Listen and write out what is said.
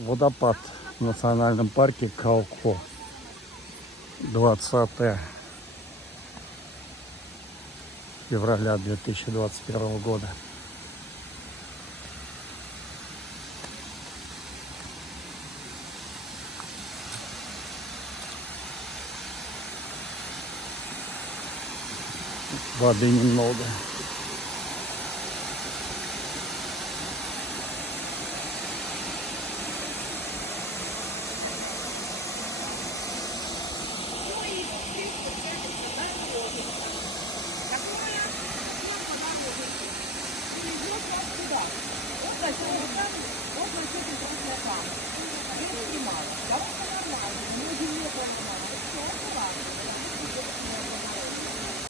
Водопад в национальном парке Каукхо. 20 февраля 2021 года. Воды немного.